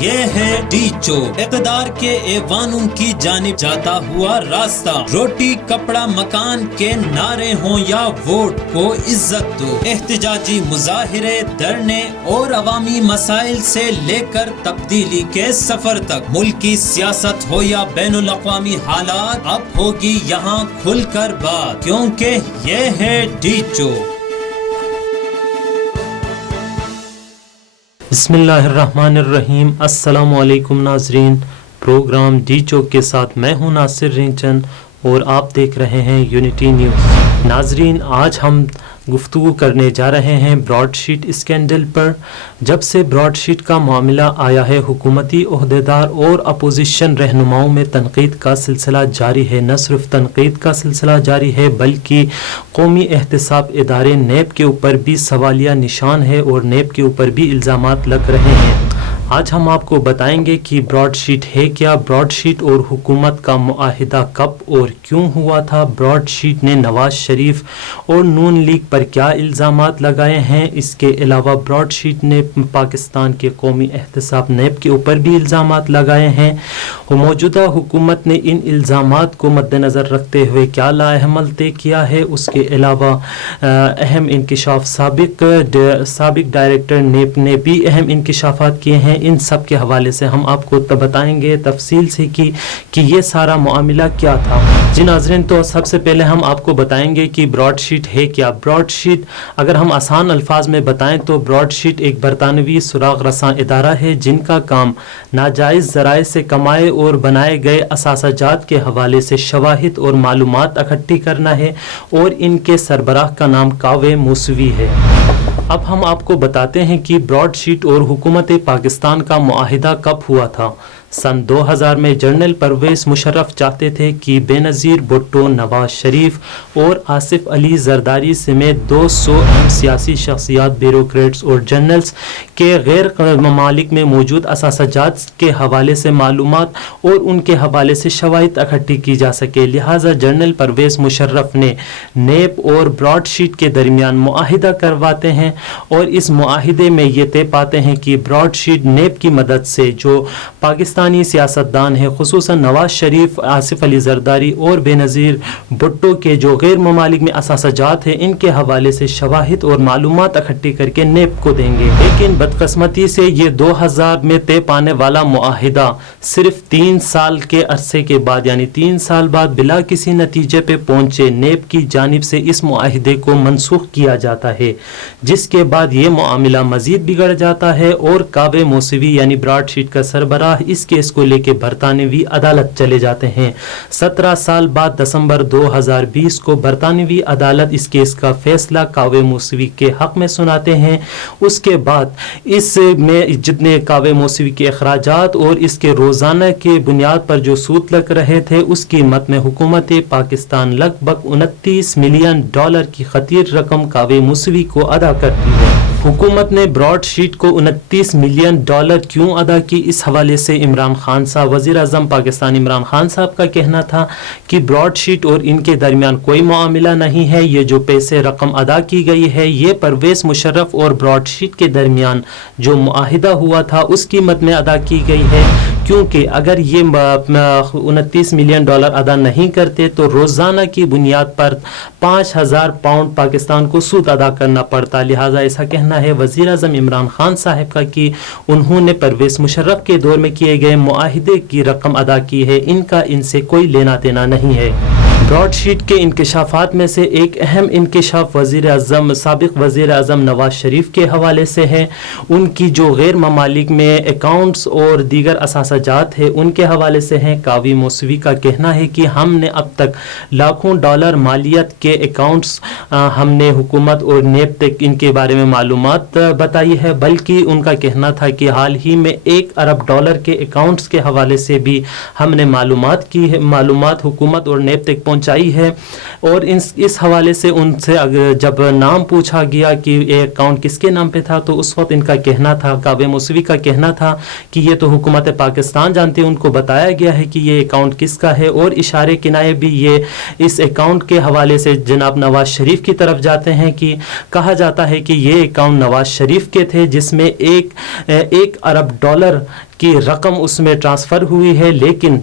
یہ ہے ڈی چوک، اقتدار کے ایوانوں کی جانب جاتا ہوا راستہ۔ روٹی کپڑا مکان کے نعرے ہوں یا ووٹ کو عزت دو، احتجاجی مظاہرے، دھرنے اور عوامی مسائل سے لے کر تبدیلی کے سفر تک، ملکی سیاست ہو یا بین الاقوامی حالات، اب ہوگی یہاں کھل کر بات، کیونکہ یہ ہے ڈی چوک۔ بسم اللہ الرحمن الرحیم۔ السلام علیکم ناظرین، پروگرام ڈی چوک کے ساتھ میں ہوں ناصر رینچن اور آپ دیکھ رہے ہیں یونٹی نیوز۔ ناظرین، آج ہم گفتگو کرنے جا رہے ہیں براڈ شیٹ اسکینڈل پر۔ جب سے براڈ شیٹ کا معاملہ آیا ہے، حکومتی عہدیدار اور اپوزیشن رہنماؤں میں تنقید کا سلسلہ جاری ہے۔ نہ صرف تنقید کا سلسلہ جاری ہے بلکہ قومی احتساب ادارے نیب کے اوپر بھی سوالیہ نشان ہے اور نیب کے اوپر بھی الزامات لگ رہے ہیں۔ آج ہم آپ کو بتائیں گے کہ براڈ شیٹ ہے کیا، براڈ شیٹ اور حکومت کا معاہدہ کب اور کیوں ہوا تھا، براڈ شیٹ نے نواز شریف اور نون لیگ پر کیا الزامات لگائے ہیں۔ اس کے علاوہ براڈ شیٹ نے پاکستان کے قومی احتساب نیب کے اوپر بھی الزامات لگائے ہیں۔ موجودہ حکومت نے ان الزامات کو مد نظر رکھتے ہوئے کیا لاعمل طے کیا ہے۔ اس کے علاوہ اہم انکشاف، سابق ڈائریکٹر نیب نے بھی اہم انکشافات کیے ہیں۔ ان سب کے حوالے سے ہم آپ کو بتائیں گے تفصیل سے کہ یہ سارا معاملہ کیا تھا۔ جی ناظرین، تو سب سے پہلے ہم آپ کو بتائیں گے کہ براڈ شیٹ ہے کیا۔ براڈ شیٹ اگر ہم آسان الفاظ میں بتائیں تو براڈ شیٹ ایک برطانوی سراغ رساں ادارہ ہے جن کا کام ناجائز ذرائع سے کمائے اور بنائے گئے اثاثہ جات کے حوالے سے شواہد اور معلومات اکٹھی کرنا ہے، اور ان کے سربراہ کا نام کاوے موسوی ہے۔ اب ہم آپ کو بتاتے ہیں کہ براڈ شیٹ اور حکومت پاکستان کا معاہدہ کب ہوا تھا۔ سن 2000 میں جنرل پرویز مشرف چاہتے تھے کہ بے نظیر بھٹو، نواز شریف اور آصف علی زرداری سمیت 200 اہم سیاسی شخصیات، بیوروکریٹس اور جنرلز کے غیر ممالک میں موجود اثاثہ جات کے حوالے سے معلومات اور ان کے حوالے سے شواہد اکٹھی کی جا سکے۔ لہٰذا جنرل پرویز مشرف نے نیب اور براڈ شیٹ کے درمیان معاہدہ کرواتے ہیں، اور اس معاہدے میں یہ طے پاتے ہیں کہ براڈ شیٹ نیب کی مدد سے جو پاکستانی سیاستدان ہیں، خصوصاً نواز شریف، آصف علی زرداری اور بے نظیر بھٹو کے جو غیر ممالک میں اثاثہ جات ہیں، ان کے حوالے سے شواہد اور معلومات اکٹھی کر کے نیب کو دیں گے۔ لیکن بدقسمتی سے یہ 2000 میں طے پانے والا معاہدہ صرف 3 سال کے عرصے کے بعد، یعنی 3 سال بعد بلا کسی نتیجے پہ پہنچے، نیب کی جانب سے اس معاہدے کو منسوخ کیا جاتا ہے، جس کے بعد یہ معاملہ مزید بگڑ جاتا ہے اور کاوے موسوی یعنی براڈ شیٹ کا سربراہ اس کیس کو لے کے برطانوی عدالت چلے جاتے ہیں۔ 17 سال بعد دسمبر 2020 کو برطانوی عدالت اس کیس کا فیصلہ کاوے موسوی کے حق میں سناتے ہیں۔ اس کے بعد اس میں جتنے کاوے موسوی کے اخراجات اور اس کے روزانہ کے بنیاد پر جو سود لگ رہے تھے، اس قیمت میں حکومت پاکستان لگ بھگ $29 ملین کی خطیر رقم کاوے موسوی کو ادا کرتی ہے۔ حکومت نے براڈ شیٹ کو $29 ملین کیوں ادا کی، اس حوالے سے عمران خان صاحب، وزیر اعظم پاکستان عمران خان صاحب کا کہنا تھا کہ براڈ شیٹ اور ان کے درمیان کوئی معاملہ نہیں ہے، یہ جو پیسے رقم ادا کی گئی ہے یہ پرویز مشرف اور براڈ شیٹ کے درمیان جو معاہدہ ہوا تھا اس قیمت میں ادا کی گئی ہے، کیونکہ اگر یہ $29 ملین ادا نہیں کرتے تو روزانہ کی بنیاد پر 5000 پاؤنڈ پاکستان کو سود ادا کرنا پڑتا۔ لہٰذا ایسا کہنا ہے وزیر اعظم عمران خان صاحب کا کہ انہوں نے پرویز مشرف کے دور میں کیے گئے معاہدے کی رقم ادا کی ہے، ان کا ان سے کوئی لینا دینا نہیں ہے۔ براڈ شیٹ کے انکشافات میں سے ایک اہم انکشاف سابق وزیر اعظم نواز شریف کے حوالے سے ہے۔ ان کی جو غیر ممالک میں اکاؤنٹس اور دیگر اثاثہ جات ہے ان کے حوالے سے ہیں۔ کاوی موسوی کا کہنا ہے کہ ہم نے اب تک لاکھوں ڈالر مالیت کے اکاؤنٹس ہم نے حکومت اور نیب تک ان کے بارے میں معلومات بتائی ہے، بلکہ ان کا کہنا تھا کہ حال ہی میں $1 ارب کے اکاؤنٹس کے حوالے سے بھی ہم نے معلومات کی ہے، معلومات حکومت اور نیب تک پہنچائی ہے. اور اس حوالے سے ان سے جب نام پوچھا گیا کہ یہ اکاؤنٹ کس کے نام پہ تھا تو اس وقت ان کا کہنا تھا, کعبہ موسوی کا کہنا تھا کہ یہ تو حکومت پاکستان جانتی ہے. ان کو بتایا گیا ہے کہ یہ اکاؤنٹ کس کا ہے, اور اشارے کنائے بھی یہ اس اکاؤنٹ کے حوالے سے جناب نواز شریف کی طرف جاتے ہیں کہ کہا جاتا ہے کہ یہ اکاؤنٹ نواز شریف کے تھے جس میں 1 ارب ڈالر کی رقم اس میں ٹرانسفر ہوئی ہے. لیکن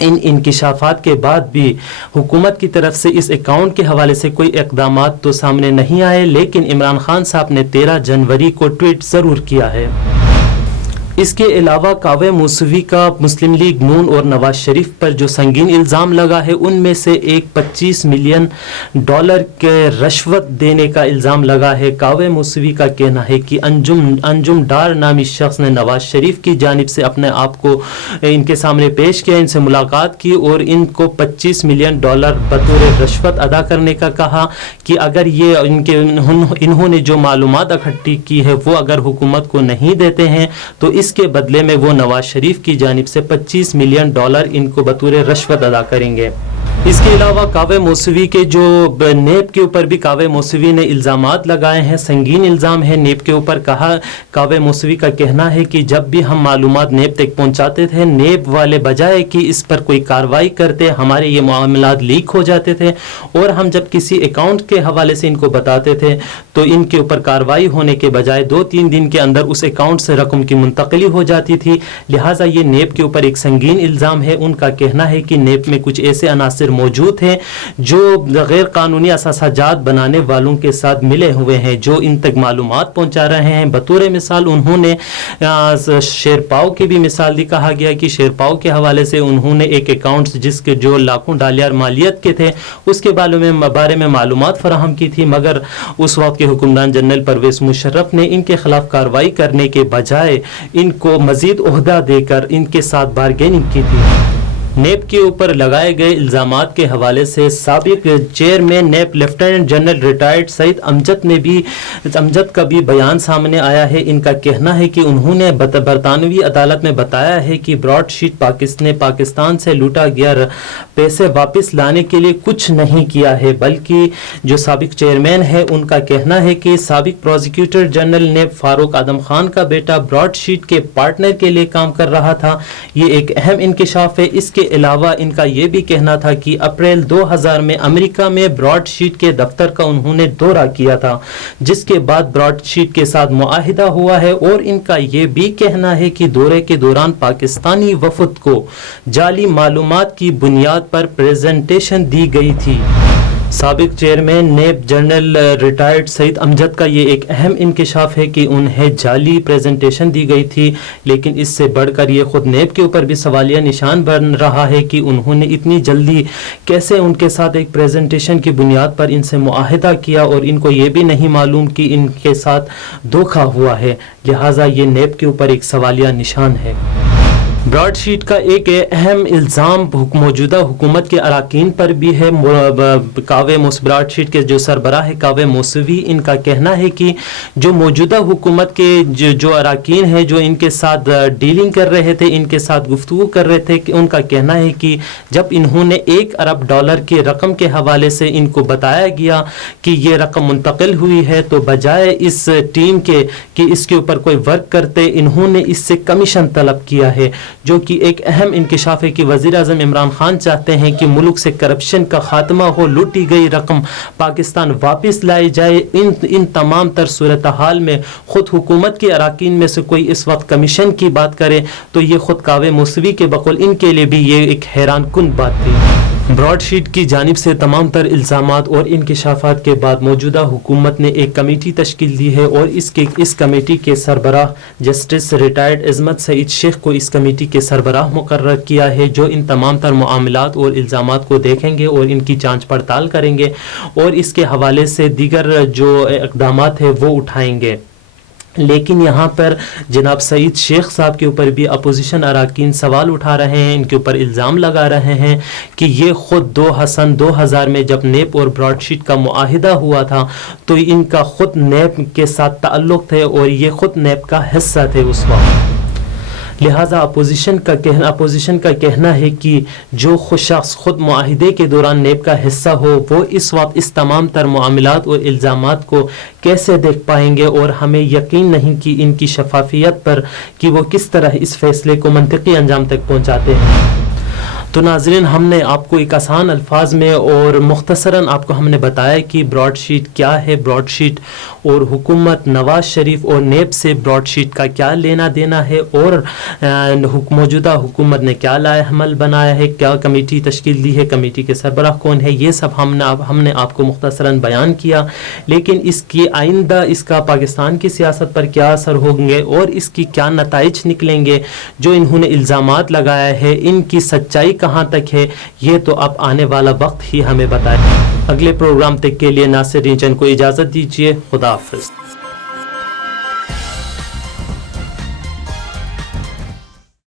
ان انکشافات کے بعد بھی حکومت کی طرف سے اس اکاؤنٹ کے حوالے سے کوئی اقدامات تو سامنے نہیں آئے. لیکن عمران خان صاحب نے 13 جنوری کو ٹویٹ ضرور کیا ہے. اس کے علاوہ کعبہ موسوی کا مسلم لیگ نون اور نواز شریف پر جو سنگین الزام لگا ہے ان میں سے ایک $25 ملین کے رشوت دینے کا الزام لگا ہے. کعبہ موسوی کا کہنا ہے کہ انجم ڈار نامی شخص نے نواز شریف کی جانب سے اپنے آپ کو ان کے سامنے پیش کیا, ان سے ملاقات کی اور ان کو $25 ملین بطور رشوت ادا کرنے کا کہا کہ اگر یہ انہوں نے جو معلومات اکٹھی کی ہے وہ اگر حکومت کو نہیں دیتے ہیں تو اس کے بدلے میں وہ نواز شریف کی جانب سے $25 ملین ان کو بطور رشوت ادا کریں گے. اس کے علاوہ کعبہ موسوی کے جو نیب کے اوپر بھی کعبہ موسوی نے الزامات لگائے ہیں, سنگین الزام ہے نیب کے اوپر. کہا کعبہ موسوی کا کہنا ہے کہ جب بھی ہم معلومات نیب تک پہنچاتے تھے نیب والے بجائے کہ اس پر کوئی کارروائی کرتے ہمارے یہ معاملات لیک ہو جاتے تھے, اور ہم جب کسی اکاؤنٹ کے حوالے سے ان کو بتاتے تھے تو ان کے اوپر کارروائی ہونے کے بجائے 2-3 دن کے اندر اس اکاؤنٹ سے رقم کی منتقلی ہو جاتی تھی. لہٰذا یہ نیب کے اوپر ایک سنگین الزام ہے. ان کا کہنا ہے کہ نیب میں کچھ ایسے عناصر موجود ہیں جو غیر قانونی اثاثہ جات بنانے والوں کے ساتھ ملے ہوئے ہیں جو ان تک معلومات پہنچا رہے ہیں. بطور مثال انہوں نے شیرپاؤ کی بھی مثال دی. کہا گیا کہ شیرپاؤ کے حوالے سے انہوں نے ایک اکاؤنٹ جس کے جو لاکھوں ڈالر مالیت کے تھے اس کے بارے میں معلومات فراہم کی تھی, مگر اس وقت کے حکمران جنرل پرویز مشرف نے ان کے خلاف کارروائی کرنے کے بجائے ان کو مزید عہدہ دے کر ان کے ساتھ بارگیننگ کی تھی. نیب کے اوپر لگائے گئے الزامات کے حوالے سے سابق chairman NAB lieutenant general retired Saeed Amjad کا بھی بیان سامنے آیا ہے. ان کا کہنا ہے کہ انہوں نے برطانوی عدالت میں بتایا ہے کہ براڈ شیٹ نے پاکستان سے لوٹا گیا پیسے واپس لانے کے لیے کچھ نہیں کیا ہے, بلکہ جو سابق چیئرمین ہے ان کا کہنا ہے کہ سابق پروزیکیوٹر جنرل نیب فاروق اعظم خان کا بیٹا براڈ شیٹ کے پارٹنر کے لیے کام کر رہا تھا. یہ ایک اہم انکشاف ہے. اس کے علاوہ ان کا یہ بھی کہنا تھا کہ اپریل 2000 میں امریکہ میں براڈ شیٹ کے دفتر کا انہوں نے دورہ کیا تھا جس کے بعد براڈ شیٹ کے ساتھ معاہدہ ہوا ہے. اور ان کا یہ بھی کہنا ہے کہ دورے کے دوران پاکستانی وفد کو جعلی معلومات کی بنیاد پر پریزنٹیشن دی گئی تھی. سابق chairman NAB general retired Saeed Amjad کا یہ ایک اہم انکشاف ہے کہ انہیں جعلی پریزنٹیشن دی گئی تھی. لیکن اس سے بڑھ کر یہ خود نیب کے اوپر بھی سوالیہ نشان بن رہا ہے کہ انہوں نے اتنی جلدی کیسے ان کے ساتھ ایک پریزنٹیشن کی بنیاد پر ان سے معاہدہ کیا اور ان کو یہ بھی نہیں معلوم کہ ان کے ساتھ دھوکہ ہوا ہے. لہٰذا یہ نیب کے اوپر ایک سوالیہ نشان ہے. براڈ شیٹ کا ایک اہم الزام موجودہ حکومت کے اراکین پر بھی ہے. براڈ شیٹ کے جو سربراہ ہے کعبہ موسوی, ان کا کہنا ہے کہ جو موجودہ حکومت کے جو اراکین ہیں جو ان کے ساتھ ڈیلنگ کر رہے تھے, ان کے ساتھ گفتگو کر رہے تھے, کہ ان کا کہنا ہے کہ جب انہوں نے $1 ارب کی رقم کے حوالے سے ان کو بتایا گیا کہ یہ رقم منتقل ہوئی ہے تو بجائے اس ٹیم کے کہ اس کے اوپر کوئی ورک کرتے, انہوں نے اس سے کمیشن طلب کیا ہے, جو کہ ایک اہم انکشاف ہے کہ وزیر اعظم عمران خان چاہتے ہیں کہ ملک سے کرپشن کا خاتمہ ہو, لوٹی گئی رقم پاکستان واپس لائی جائے. ان تمام تر صورتحال میں خود حکومت کے اراکین میں سے کوئی اس وقت کمیشن کی بات کرے تو یہ خود کعبہ موسوی کے بقول ان کے لیے بھی یہ ایک حیران کن بات تھی. براڈ شیٹ کی جانب سے تمام تر الزامات اور انکشافات کے بعد موجودہ حکومت نے ایک کمیٹی تشکیل دی ہے اور اس کمیٹی کے سربراہ جسٹس ریٹائرڈ عظمت سعید شیخ کو اس کمیٹی کے سربراہ مقرر کیا ہے, جو ان تمام تر معاملات اور الزامات کو دیکھیں گے اور ان کی جانچ پڑتال کریں گے اور اس کے حوالے سے دیگر جو اقدامات ہیں وہ اٹھائیں گے. لیکن یہاں پر جناب سعید شیخ صاحب کے اوپر بھی اپوزیشن اراکین سوال اٹھا رہے ہیں, ان کے اوپر الزام لگا رہے ہیں کہ یہ خود 2000 میں جب نیب اور براڈ شیٹ کا معاہدہ ہوا تھا تو ان کا خود نیب کے ساتھ تعلق تھے اور یہ خود نیب کا حصہ تھے اس وقت. لہٰذا اپوزیشن کا کہنا ہے کہ جو شخص خود معاہدے کے دوران نیب کا حصہ ہو وہ اس وقت اس تمام تر معاملات اور الزامات کو کیسے دیکھ پائیں گے، اور ہمیں یقین نہیں کہ ان کی شفافیت پر کہ وہ کس طرح اس فیصلے کو منطقی انجام تک پہنچاتے ہیں۔ تو ناظرین، ہم نے آپ کو ایک آسان الفاظ میں اور مختصراً آپ کو ہم نے بتایا کہ براڈ شیٹ کیا ہے، براڈ شیٹ اور حکومت نواز شریف اور نیب سے براڈ شیٹ کا کیا لینا دینا ہے، اور موجودہ حکومت نے کیا لائے عمل بنایا ہے، کیا کمیٹی تشکیل دی ہے، کمیٹی کے سربراہ کون ہے، یہ سب ہم نے آپ کو مختصراً بیان کیا۔ لیکن اس کی آئندہ اس کا پاکستان کی سیاست پر کیا اثر ہوں گے اور اس کی کیا نتائج نکلیں گے، جو انہوں نے الزامات لگایا ہے ان کی سچائی کہاں تک ہے، یہ تو اب آنے والا وقت ہی ہمیں بتائے۔ اگلے پروگرام تک کے لیے ناصر رینچن کو اجازت دیجیے، خدا حافظ۔